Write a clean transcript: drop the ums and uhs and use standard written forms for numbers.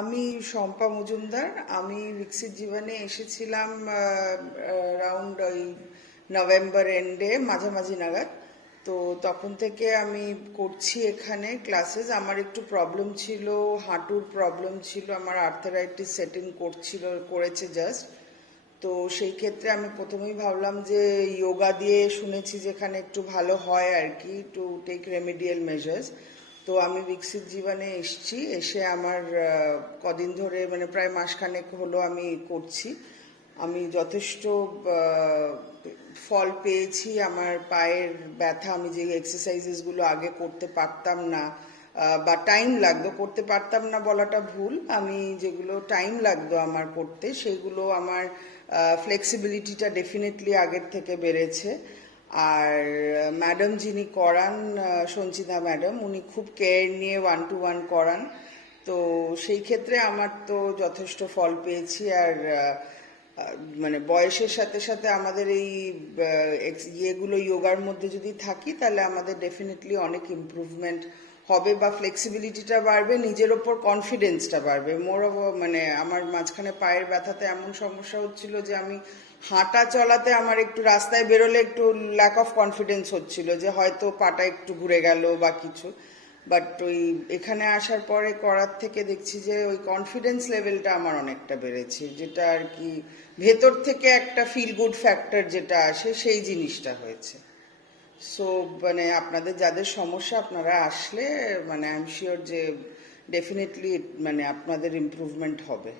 আমি শম্পা মজুমদার। আমি বিকশিত জীবনে এসেছিলাম রাউন্ড ওই নভেম্বর এন্ডে মাঝামাঝি নাগাদ। তো তখন থেকে আমি করছি এখানে ক্লাসেস। আমার একটু প্রবলেম ছিল, হাঁটুর প্রবলেম ছিল, আমার আর্থারাইটিস সেটিং করেছে জাস্ট। তো সেই ক্ষেত্রে আমি প্রথমেই ভাবলাম যে যোগা দিয়ে শুনেছি যেখানে একটু ভালো হয় আর কি, টু টেক রেমেডিয়াল মেজার্স। তো আমি বিকশিত জীবনে এসছি, এসে আমার কদিন ধরে মানে প্রায় মাসখানেক হলো আমি করছি। আমি যথেষ্ট ফল পেয়েছি। আমার পায়ের ব্যথা, আমি যে এক্সারসাইজেসগুলো আগে করতে পারতাম না বা টাইম লাগতো, করতে পারতাম না বলাটা ভুল, আমি যেগুলো টাইম লাগতো আমার করতে সেগুলো আমার ফ্লেক্সিবিলিটিটা ডেফিনেটলি আগের থেকে বেড়েছে। আর ম্যাডাম যিনি করান, সঞ্চিতা ম্যাডাম, উনি খুব কেয়ার নিয়ে 1-to-1 করান। তো সেই ক্ষেত্রে আমার তো যথেষ্ট ফল পেয়েছি। আর মানে বয়সের সাথে সাথে আমাদের এই ইয়েগুলো যোগার মধ্যে যদি থাকি তাহলে আমাদের ডেফিনেটলি অনেক ইমপ্রুভমেন্ট হবে বা ফ্লেক্সিবিলিটিটা বাড়বে, নিজের ওপর কনফিডেন্সটা বাড়বে। মানে আমার মাঝখানে পায়ের ব্যথাতে এমন সমস্যা হচ্ছিল যে আমি হাঁটা চলাতে আমার একটু রাস্তায় বেরোলে একটু ল্যাক অফ কনফিডেন্স হচ্ছিল যে হয়তো পাটা একটু ঘুরে গেল বা কিছু। বাট ওই এখানে আসার পরে করার থেকে দেখছি যে ওই কনফিডেন্স লেভেলটা আমার অনেকটা বেড়েছে, যেটা আর কি ভেতর থেকে একটা ফিল গুড ফ্যাক্টর যেটা আসে সেই জিনিসটা হয়েছে। সো মানে আপনাদের যাদের সমস্যা, আপনারা আসলে মানে আই এম শিওর যে ডেফিনেটলি মানে আপনাদের ইমপ্রুভমেন্ট হবে।